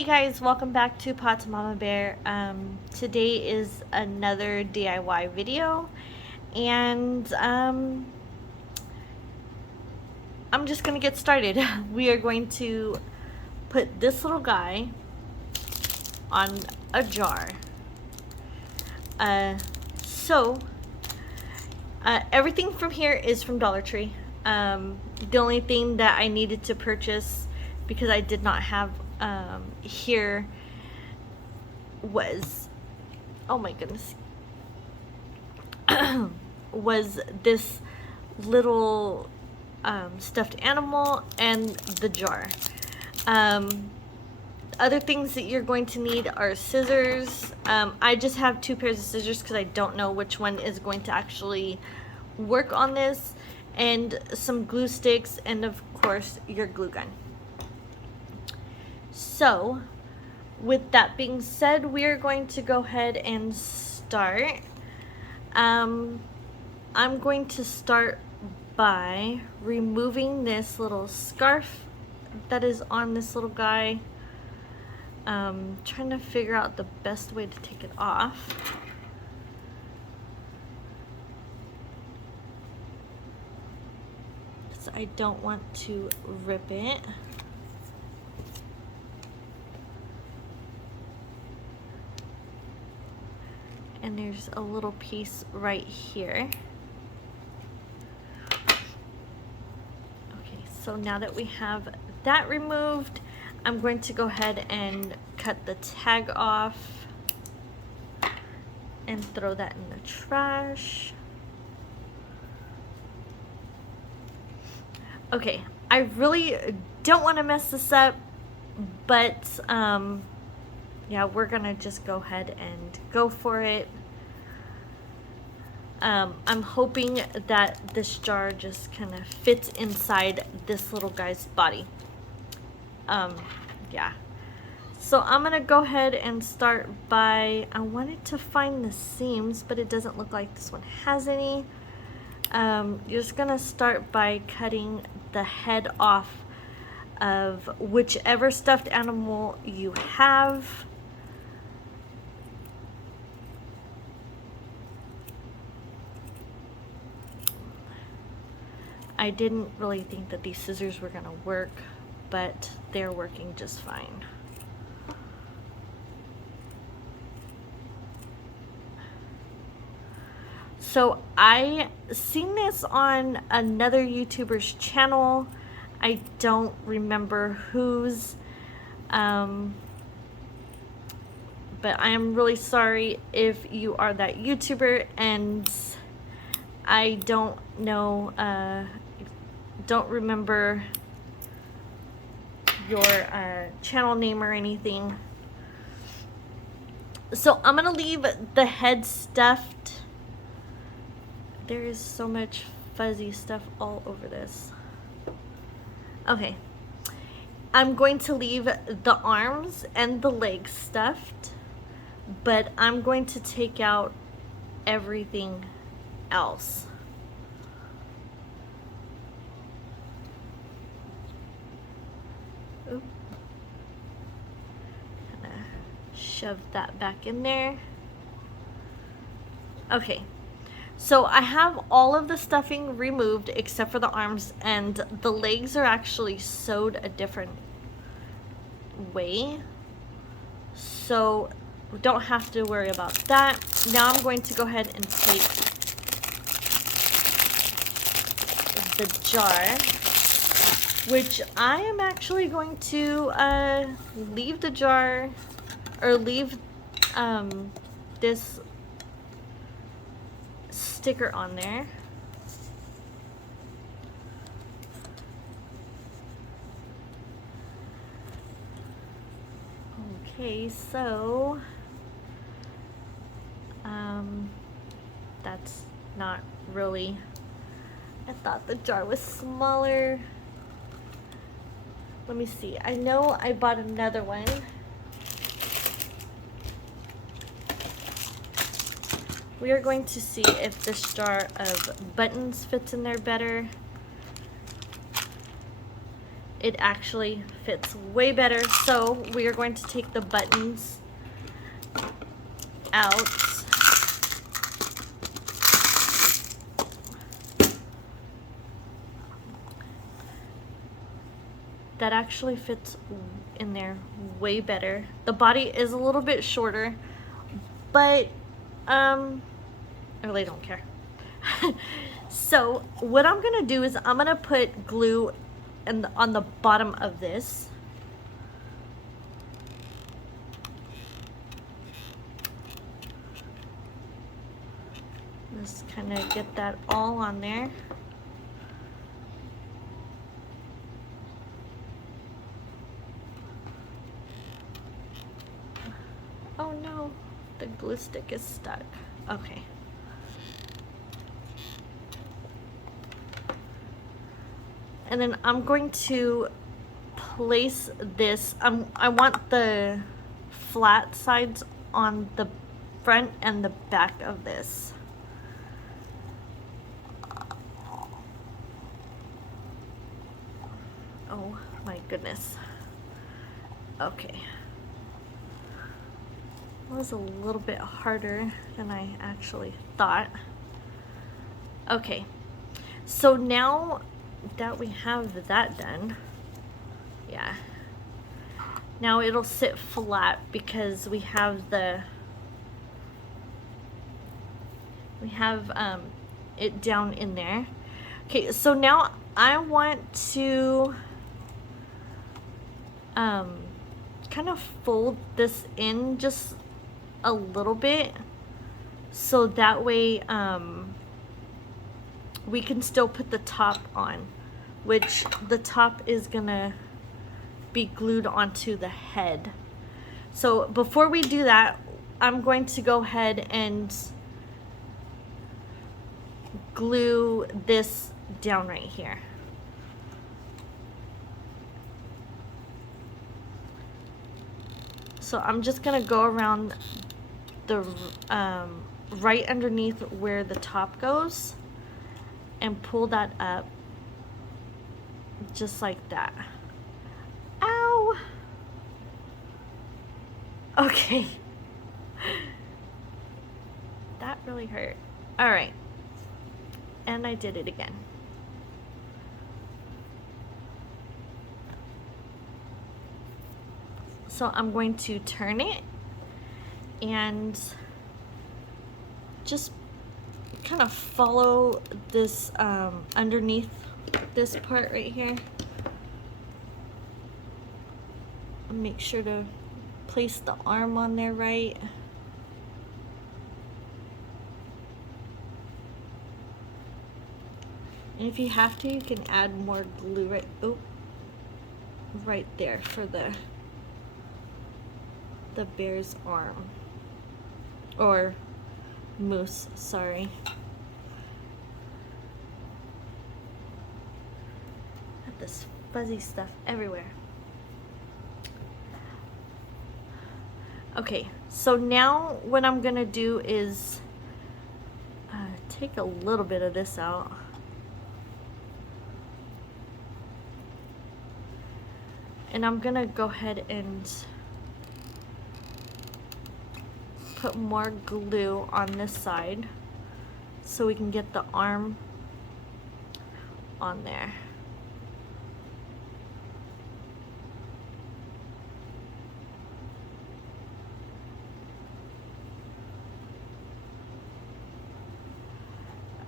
Hey guys, welcome back to PottsMamaBear. Today is another DIY video, and I'm just gonna get started. We are going to put this little guy on a jar. Everything from here is from Dollar Tree. The only thing that I needed to purchase, because I did not have here, was, oh my goodness, was this little stuffed animal and the jar. Other things that you're going to need are scissors. I just have 2 pairs of scissors because I don't know which one is going to actually work on this, and some glue sticks, and of course your glue gun. So with that being said, we are going to go ahead and start. I'm going to start by removing this little scarf that is on this little guy. Trying to figure out the best way to take it off. So I don't want to rip it. And there's a little piece right here. Okay, so now that we have that removed, I'm going to go ahead and cut the tag off and throw that in the trash. Okay, I really don't want to mess this up, but yeah, we're gonna just go ahead and go for it. I'm hoping that this jar just kind of fits inside this little guy's body. Yeah. So I'm gonna go ahead and start by, I wanted to find the seams, but it doesn't look like this one has any. You're just gonna start by cutting the head off of whichever stuffed animal you have. I didn't really think that these scissors were gonna work, but they're working just fine. So I seen this on another YouTuber's channel. I don't remember whose, but I am really sorry if you are that YouTuber, and I don't know, don't remember your channel name or anything. So I'm gonna leave the head stuffed. There is so much fuzzy stuff all over this. Okay, I'm going to leave the arms and the legs stuffed, but I'm going to take out everything else. Oop. Gonna shove that back in there. Okay. So I have all of the stuffing removed except for the arms, and the legs are actually sewed a different way. So we don't have to worry about that. Now I'm going to go ahead and take the jar, which I am actually going to leave the jar, or leave this sticker on there. Okay, so that's not really, I thought the jar was smaller. Let me see. I know I bought another one. We are going to see if this jar of buttons fits in there better. it actually fits way better. So we are going to take the buttons out. That actually fits in there way better. The body is a little bit shorter, but I really don't care. So what I'm gonna do is I'm gonna put glue on the bottom of this. Just kind of get that all on there. Oh no, the glue stick is stuck. Okay. And then I'm going to place this, I want the flat sides on the front and the back of this. Oh my goodness. Okay. It was a little bit harder than I actually thought. Okay, so now that we have that done, yeah, now it'll sit flat because we have it down in there. Okay, so now I want to kind of fold this in just a little bit, so that way we can still put the top on, which the top is gonna be glued onto the head. So before we do that, I'm going to go ahead and glue this down right here. So I'm just gonna go around the right underneath where the top goes and pull that up just like that. Ow! Okay. That really hurt. All right. And I did it again. So I'm going to turn it and just kind of follow this underneath this part right here. Make sure to place the arm on there right. And if you have to, you can add more glue right there for the bear's arm, or moose, sorry. Got this fuzzy stuff everywhere. Okay, so now what I'm gonna do is take a little bit of this out. And I'm gonna go ahead and put more glue on this side so we can get the arm on there.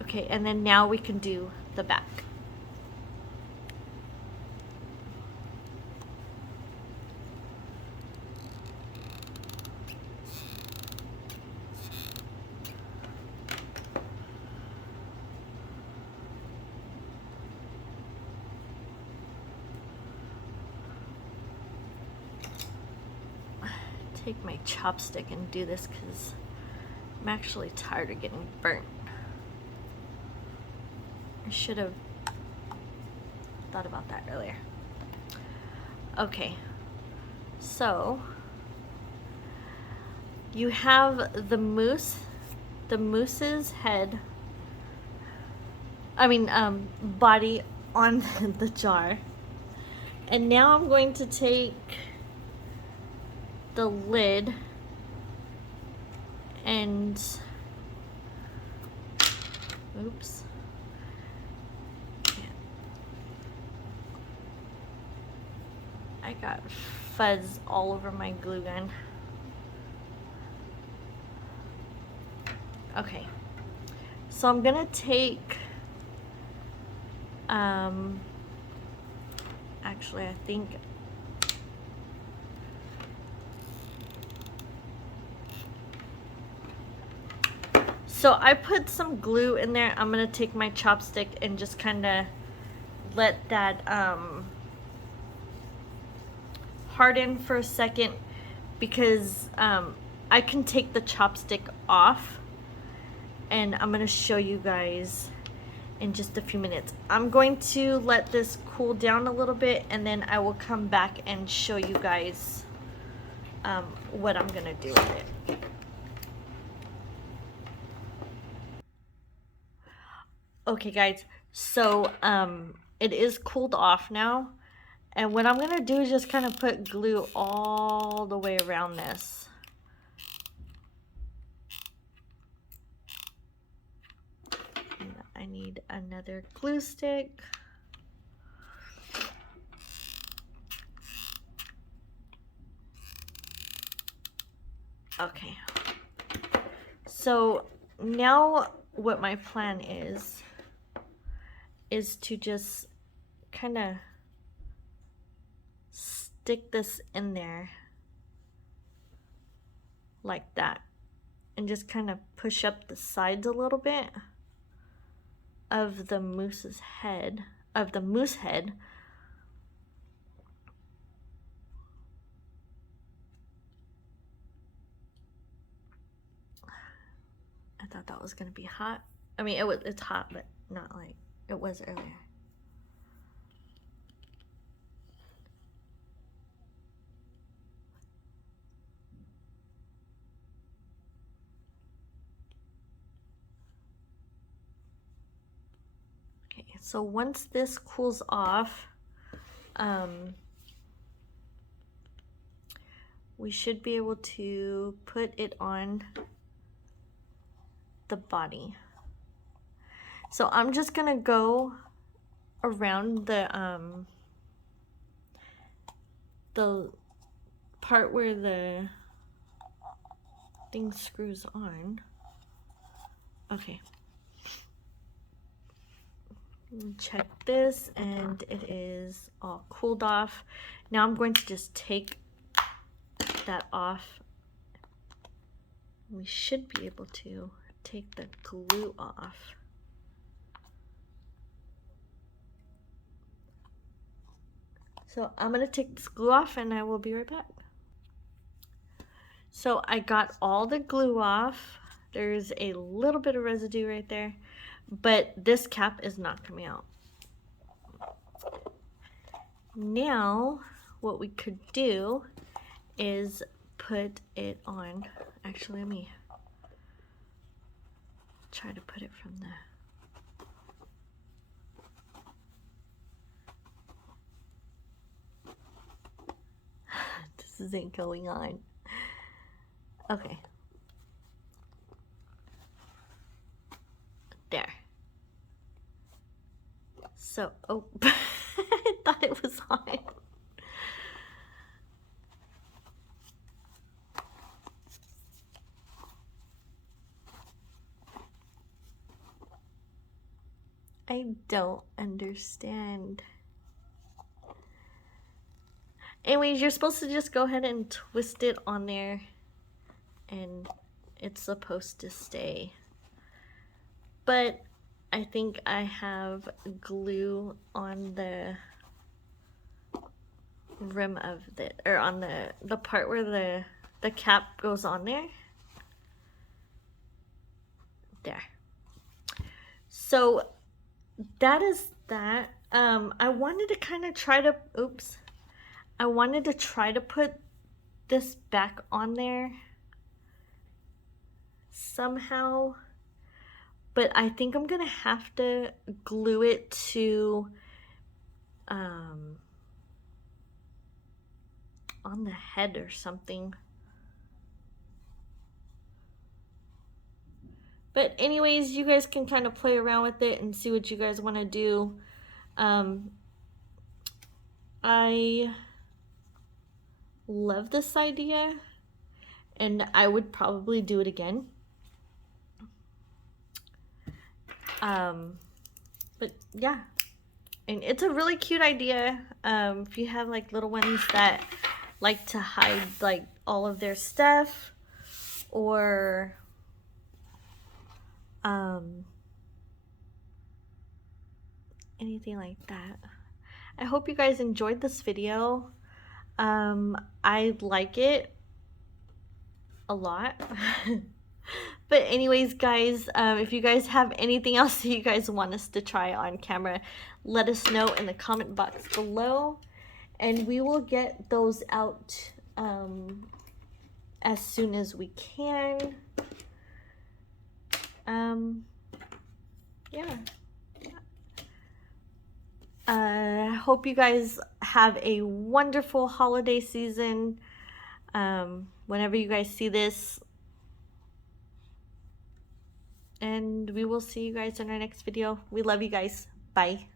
Okay, and then now we can do the back. Take my chopstick and do this because I'm actually tired of getting burnt. I should have thought about that earlier. Okay, so you have the moose's head, body on the jar, And now I'm going to take the lid and, oops. I got fuzz all over my glue gun. Okay, so I'm gonna take, actually I think, so I put some glue in there. I'm gonna take my chopstick and just kind of let that harden for a second, because I can take the chopstick off, and I'm gonna show you guys in just a few minutes. I'm going to let this cool down a little bit, and then I will come back and show you guys what I'm gonna do with it. Okay guys, so it is cooled off now, and what I'm gonna do is just kind of put glue all the way around this. And I need another glue stick. Okay, so now what my plan is to just kind of stick this in there like that, and just kind of push up the sides a little bit of the moose head. I thought that was gonna be hot. I mean, it's hot, but not like it was earlier. Okay, so once this cools off, we should be able to put it on the body. So I'm just gonna go around the part where the thing screws on. Okay. Check this, and it is all cooled off. Now I'm going to just take that off. We should be able to take the glue off. So I'm gonna take this glue off, and I will be right back. So I got all the glue off. There's a little bit of residue right there, but this cap is not coming out. Now what we could do is put it on. Actually, let me try to put it from the this isn't going on. Okay. There. So, oh, I thought it was on. I don't understand. Anyways, you're supposed to just go ahead and twist it on there, and it's supposed to stay. But I think I have glue on the rim of or on the part where the cap goes on there. There. So that is that. I wanted to kind of try to, I wanted to try to put this back on there somehow, but I think I'm gonna have to glue it to on the head or something. But anyways, you guys can kind of play around with it and see what you guys want to do. I love this idea, and I would probably do it again. But yeah, and it's a really cute idea. If you have like little ones that like to hide like all of their stuff, or anything like that. I hope you guys enjoyed this video. I like it a lot. But anyways, guys, if you guys have anything else that you guys want us to try on camera, let us know in the comment box below, and we will get those out as soon as we can. Yeah. I hope you guys have a wonderful holiday season. Whenever you guys see this, and we will see you guys in our next video. We love you guys. Bye.